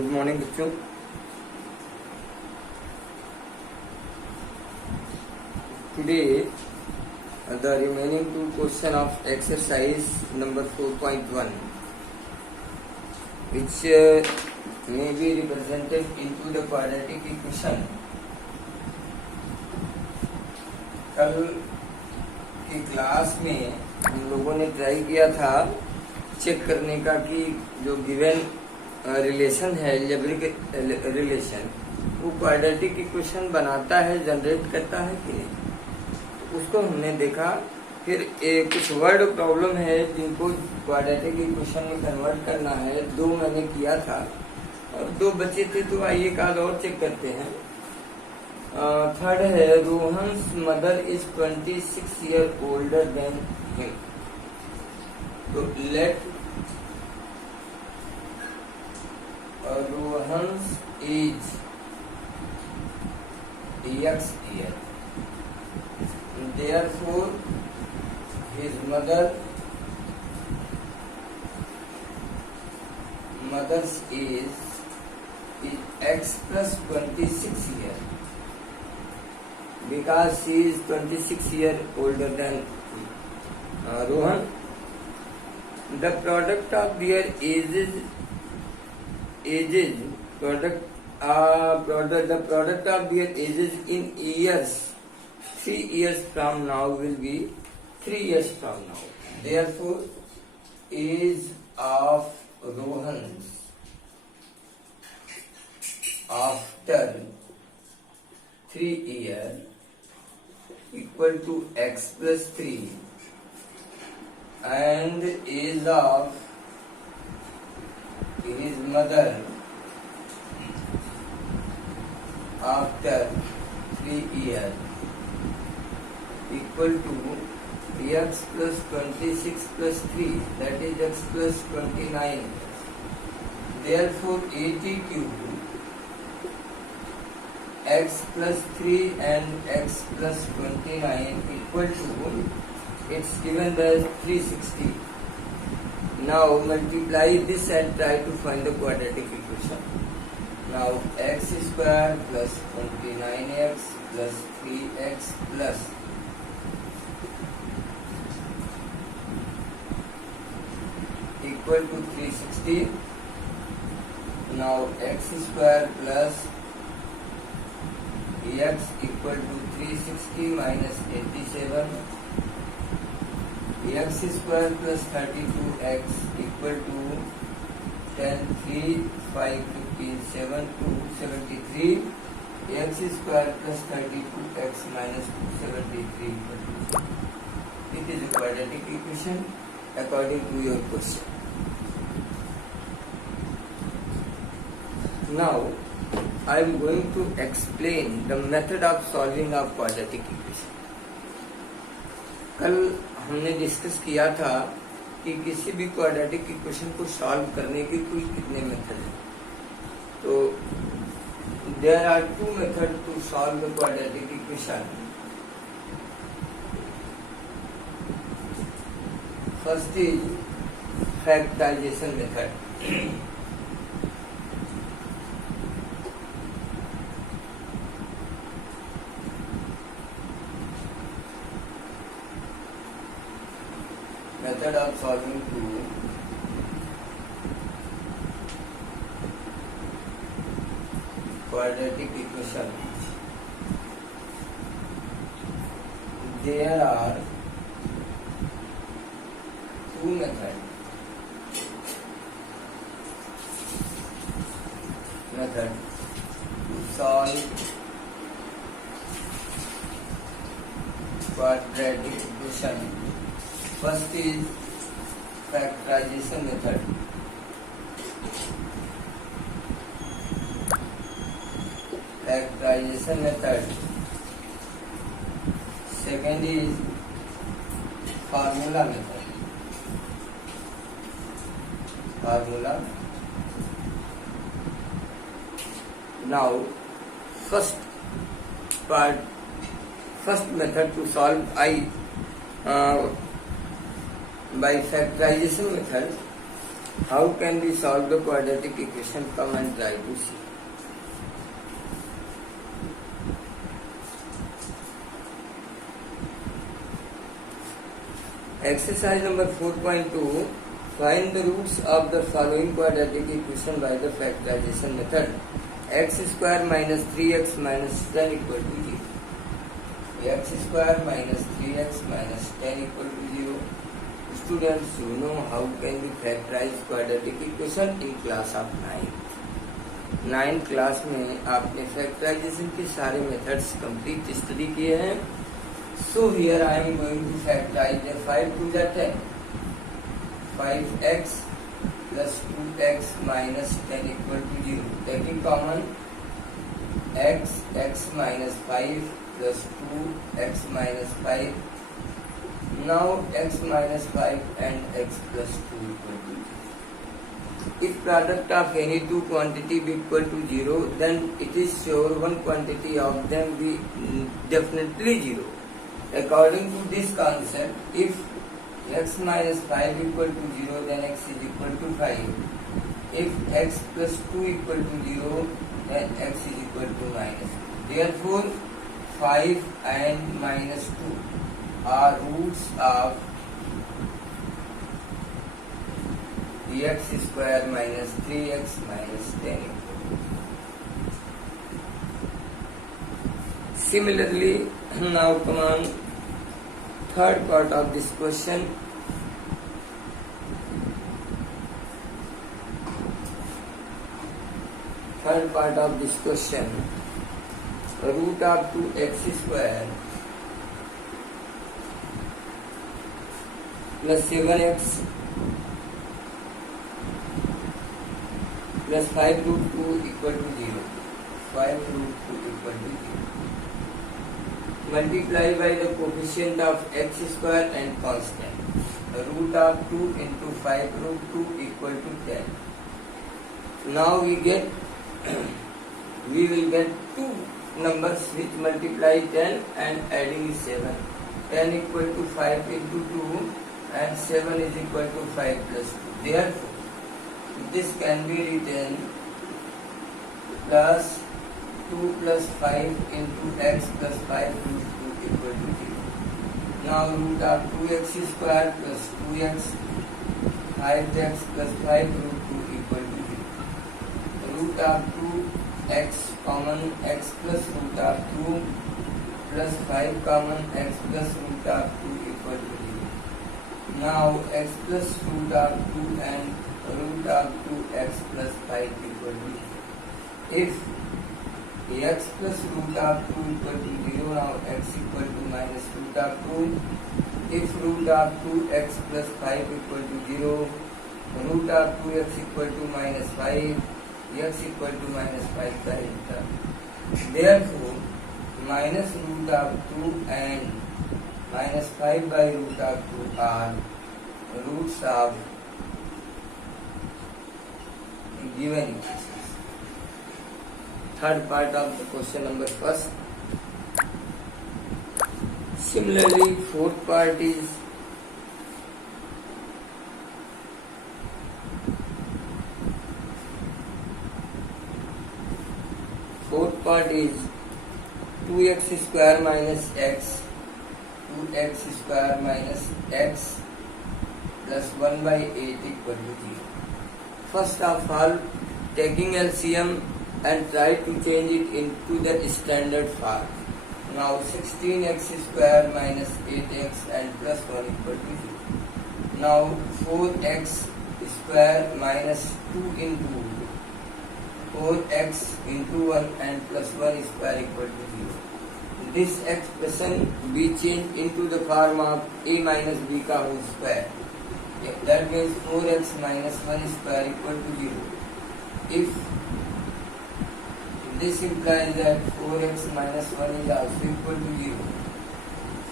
Good morning बच्चों। Today the remaining two question of exercise number 4.1 which may be represented into the quadratic equation। कल की class में हम लोगों ने ट्राई किया था चेक करने का कि जो गिवन रिलेशन है अलजेब्रिक रिलेशन वो क्वाड्रेटिक इक्वेशन बनाता है, जनरेट करता है कि नहीं, उसको हमने देखा। फिर कुछ वर्ड प्रॉब्लम है जिनको क्वाड्रेटिक इक्वेशन में कन्वर्ट करना है, दो मैंने किया था और दो बचे थे, तो आइए एक आध और चेक करते हैं। थर्ड है Rohan's mother is 26 year older than him. तो let Rohan's age x year, therefore his mother's age is x plus 26 year because she is 26 year older than Rohan. The product of their ages the product of their ages in years 3 years from now will be 3 years from now. Therefore, age of Rohan's after 3 years equal to x plus 3 and age of his mother after 3 years equal to x plus 26 plus 3, that is x plus 29. Therefore, 80 cube x plus 3 and x plus 29 equal to, it's given as 360. Now multiply this and try to find the quadratic equation. Now x square plus 29x plus 3x plus equal to 360. Now x square plus x equal to 360 minus 87. X square plus 32x equal to 10, 3, 5, 15, 7, 2, 73. X square plus 32x minus 273 equal to 0. It is a quadratic equation according to your question. Now I am going to explain the method of solving of quadratic equation. कल हमने discuss किया था कि किसी भी quadratic equation को solve करने के कुल कितने मेथड हैं। तो there are two method to solve the quadratic equation. First is factorization method. Method of solving to quadratic equation. There are two methods. Method to solve quadratic equation. First is factorization method. Factorization method. Second is formula method. Formula. Now, first method to solve by factorization method How can we solve the quadratic equation? Come and try to see. Exercise number 4.2. Find the roots of the following quadratic equation by the factorization method. X square minus 3x minus 10 equal to 0. X square minus 3x minus 10 equal to 0. Students, you know how can we factorize quadratic equation in class of 9th class में आपने factorisation के सारे methods complete study किए हैं. So here I am going to factorize 5 to 10. 5x plus 2x minus 10 equal to 0. Taking common x minus 5 plus 2x minus 5. Now x minus 5 and x plus 2 equal to 0. If product of any two quantity be equal to 0, then it is sure one quantity of them be definitely 0. According to this concept, if x minus 5 equal to 0, then x is equal to 5. If x plus 2 equal to 0, then x is equal to minus 2. Therefore, 5 and minus 2 are roots of x square minus 3x minus 10. Similarly, now come on, third part of this question. Third part of this question, root of 2x square plus 7x plus 5 root 2 equal to 0. 5 root 2 equal to 0. Multiply by the coefficient of x square and constant. Root of 2 into 5 root 2 equal to 10. Now we will get two numbers which multiply 10 and adding 7. 10 equal to 5 into 2 and 7 is equal to 5 plus 2. Therefore, this can be written plus 2 plus 5 into x plus 5 root 2 equal to 0. Now root of 2x square plus 2x, 5x plus 5 root 2 equal to 0. Root of 2x common x plus root of 2 plus 5 common x plus root of 2 equal to 0. Now x plus root of 2 and root of 2x plus 5 equal to 0. If x plus root of 2 equal to 0, now x equal to minus root of 2. If root of 2x plus 5 equal to 0, root of 2x equal to minus 5, x equal to minus 5 का inter. Therefore, minus root of 2 and minus 5 by root of 2 are roots of given equations. Third part of the question number first. Similarly, fourth part is fourth part is 2x square minus x, 2x square minus x plus 1 by 8 equal to 0. First of all, taking LCM and try to change it into the standard form. Now 16x square minus 8x and plus 1 equal to 0. Now 4x square minus 2 into 4x into 1 and plus 1 square equal to 0. This expression be changed into the form of a minus b का whole square. That means 4x minus 1 square equal to 0. If this implies that 4x minus 1 is also equal to 0.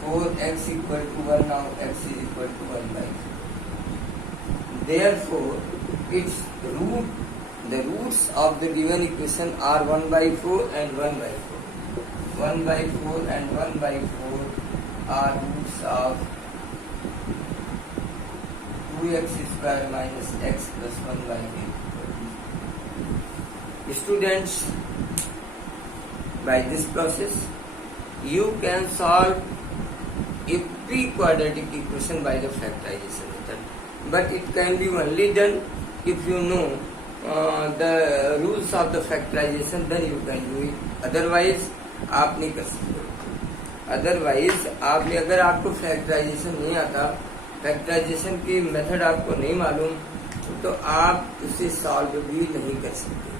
4x equal to 1, now x is equal to 1 by 2. Therefore, its the roots of the given equation are 1 by 4 and 1 by 4. 1 by 4 and 1 by 4 are roots of 2x square minus x plus 1 by 8. Students, by this process you can solve every quadratic equation by the factorization method, but it can be only done if you know the rules of the factorization, then you can do it. Otherwise आप नहीं कर सकते. Otherwise आपने अगर आपको factorisation नहीं आता, factorisation की मेथड आपको नहीं मालूम, तो आप उसे सॉल्व भी नहीं कर सकते.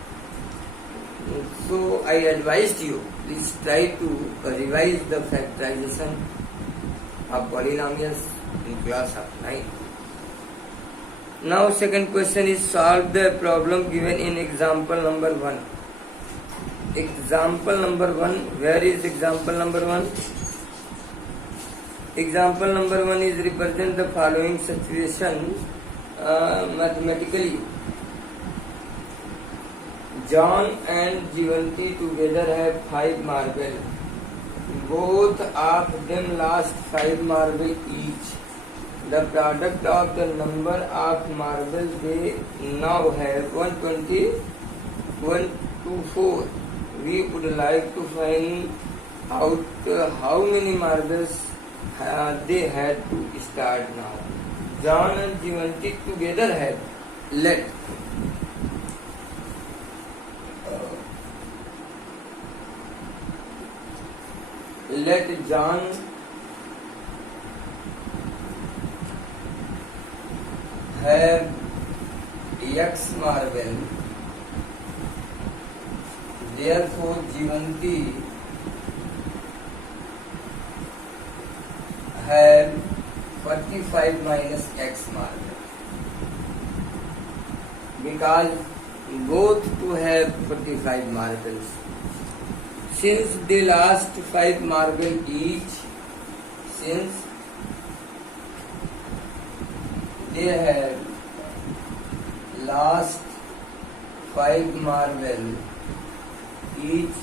So I advise you, please try to revise the factorization of polynomials in class of 9. Now second question is solve the problem given in example number 1. Example number 1. Where is example number 1? Example number 1 is represent the following situation mathematically. John and Jivanti together have 5 marble. Both of them lost 5 marble each. The product of the number of marbles they now have 120, 124. We would like to find out how many marbles they had to start now. John and Jivanti together have let John have X marble. Therefore, Jivanti have 45 minus X marble. Because both to have 45 marbles. Since they lost 5 marble each, since they have lost 5 marble each,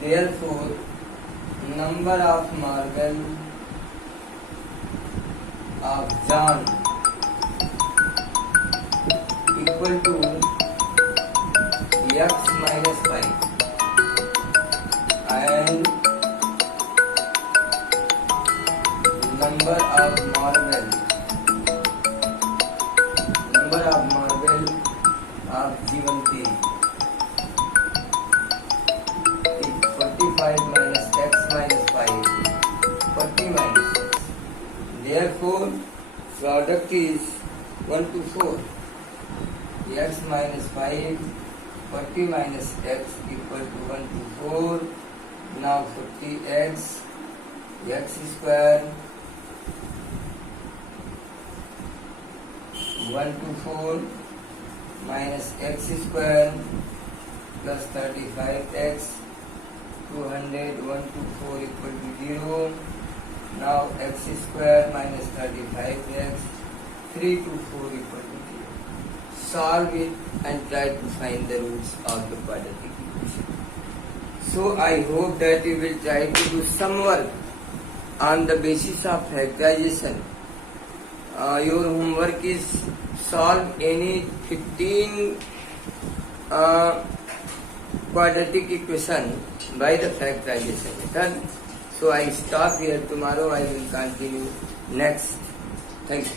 therefore number of marble of John equal to x minus 5 and number of marble of Jivanti 45 minus x minus 5, 40 minus x. Therefore, product is 1 to 4. X minus 5, 40 minus x equal to 1 to 4. Now 40x, x square, 1 to 4 minus x square plus 35x. 200, 1 to 4 equal to 0. Now x square minus 35x, 3 to 4 equal to 0. Solve it and try to find the roots of the quadratic equation. So I hope that you will try to do some work on the basis of factorization. Your homework is solve any 15 quadratic equation by the factorization method. So I stop here. Tomorrow I will continue next. Thank you.